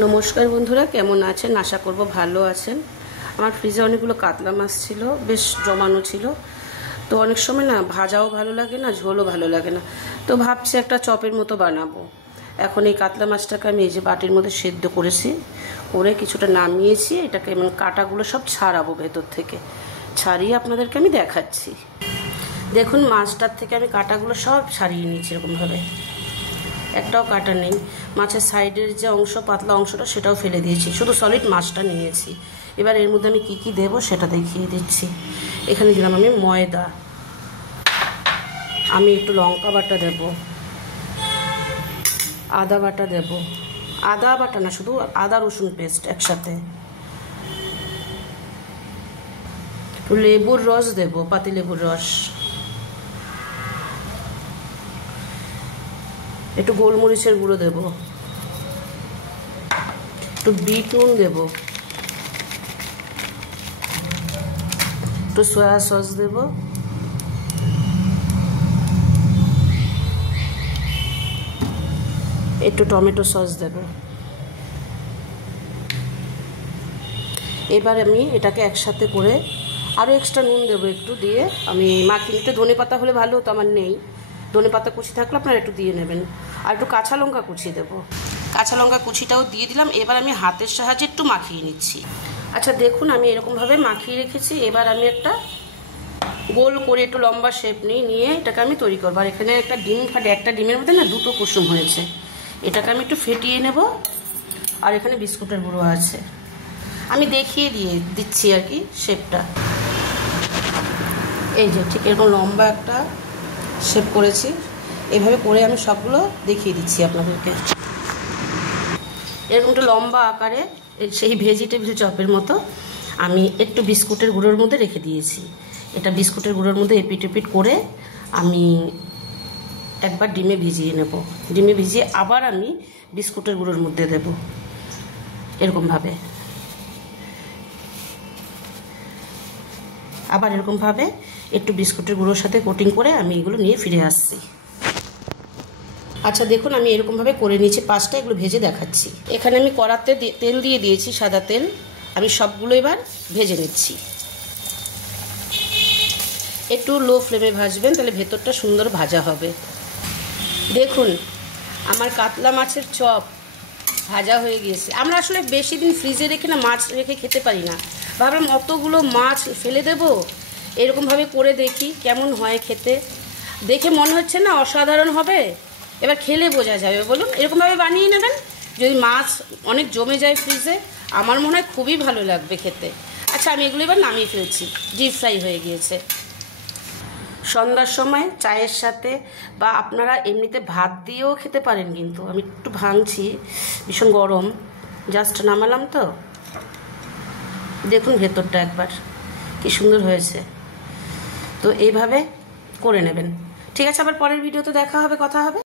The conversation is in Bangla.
নমস্কার বন্ধুরা, কেমন আছেন? আশা করব ভালো আছেন। আমার ফ্রিজে অনেকগুলো কাতলা মাছ ছিল, বেশ জমানো ছিল। তো অনেক সময় না ভাজাও ভালো লাগে না, ঝোলও ভালো লাগে না। তো ভাবছি একটা চপের মতো বানাবো। এখন এই কাতলা মাছটাকে আমি এই যে বাটির মধ্যে সেদ্ধ করেছি, করে কিছুটা নামিয়েছি। এটাকে মানে কাঁটাগুলো সব ছাড়াবো ভেতর থেকে, ছাড়িয়ে আপনাদেরকে আমি দেখাচ্ছি। দেখুন, মাছটার থেকে আমি কাঁটাগুলো সব ছাড়িয়ে নিয়েছি এরকমভাবে, একটাও কাটা নেই। মাছের সাইডের যে অংশ, পাতলা অংশটা, সেটাও ফেলে দিয়েছি, শুধু সলিড মাছটা নিয়েছি। এবার এর মধ্যে আমি কি কি দেবো সেটা দেখিয়ে দিচ্ছি। এখানে দিলাম আমি ময়দা, আমি একটু লঙ্কা বাটা দেব, আদা বাটা দেব, আদা বাটা না, শুধু আদা রসুন পেস্ট একসাথে, একটু লেবুর রস দেব, পাতি লেবুর রস, একটু গোলমরিচের গুঁড়ো দেব, একটু বিট নুন দেব, একটু সয়া সস দেব, একটু টমেটো সস দেব। এবার আমি এটাকে একসাথে করে আরও এক্সট্রা নুন দেবো একটু, দিয়ে আমি মাখিয়ে নিতে। ধনে পাতা হলে ভালো হতো, আমার নেই। ধনে পাতা কুচি থাকলে আপনারা একটু দিয়ে নেবেন। আর একটু কাঁচা লঙ্কা কুচি দেবো, কাঁচা লঙ্কা কুচিটাও দিয়ে দিলাম। এবার আমি হাতের সাহায্যে একটু মাখিয়ে নিচ্ছি। আচ্ছা দেখুন, আমি এরকমভাবে মাখিয়ে রেখেছি। এবার আমি একটা গোল করে একটু লম্বা শেপ নিয়ে এটাকে আমি তৈরি করবো। আর এখানে একটা ডিম ফাটে, একটা ডিমের মধ্যে না দুটো কুসুম হয়েছে। এটাকে আমি একটু ফেটিয়ে নেব। আর এখানে বিস্কুটের গুঁড়ো আছে, আমি দেখিয়ে দিচ্ছি আর কি শেপটা। এই যে ঠিক এরকম লম্বা একটা শেপ করেছি। এভাবে করে আমি সবগুলো দেখিয়ে দিচ্ছি আপনাদেরকে। এরকম একটা লম্বা আকারে সেই ভেজিটেবল চপের মতো আমি একটু বিস্কুটের গুঁড়োর মধ্যে রেখে দিয়েছি। এটা বিস্কুটের গুঁড়োর মধ্যে এপিট এপিট করে আমি একবার ডিমে ভিজিয়ে নেব। ডিমে ভিজিয়ে আবার আমি বিস্কুটের গুঁড়োর মধ্যে দেব, এরকমভাবে। আবার এরকমভাবে একটু বিস্কুটের গুঁড়োর সাথে কোটিং করে আমি এগুলো নিয়ে ফিরে আসছি। আচ্ছা দেখুন, আমি এরকমভাবে করে নিয়েছি পাঁচটা। এগুলো ভেজে দেখাচ্ছি। এখানে আমি কড়াতে তেল দিয়ে দিয়েছি, সাদা তেল। আমি সবগুলো এবার ভেজে নিচ্ছি। একটু লো ফ্লেমে ভাজবেন, তাহলে ভেতরটা সুন্দর ভাজা হবে। দেখুন, আমার কাতলা মাছের চপ ভাজা হয়ে গিয়েছে। আমরা আসলে বেশি দিন ফ্রিজে রেখে না মাছ রেখে খেতে পারি না। ভাবলাম অতগুলো মাছ ফেলে দেবো, এরকমভাবে করে দেখি কেমন হয় খেতে। দেখে মনে হচ্ছে না অসাধারণ হবে? এবার খেলে বোঝা যাবে। বলুন, এরকমভাবে বানিয়ে নেবেন। যদি মাছ অনেক জমে যায় ফ্রিজে, আমার মনে হয় খুবই ভালো লাগবে খেতে। আচ্ছা, আমি এগুলো এবার নামিয়ে ফেলছি, ডিপ ফ্রাই হয়ে গিয়েছে। সন্ধ্যার সময় চায়ের সাথে বা আপনারা এমনিতে ভাত দিয়েও খেতে পারেন। কিন্তু আমি একটু ভাঙছি, ভীষণ গরম, জাস্ট নামালাম তো। দেখুন ভেতরটা একবার কি সুন্দর হয়েছে। তো এইভাবে করে নেবেন। ঠিক আছে, আবার পরের ভিডিওতে দেখা হবে, কথা হবে।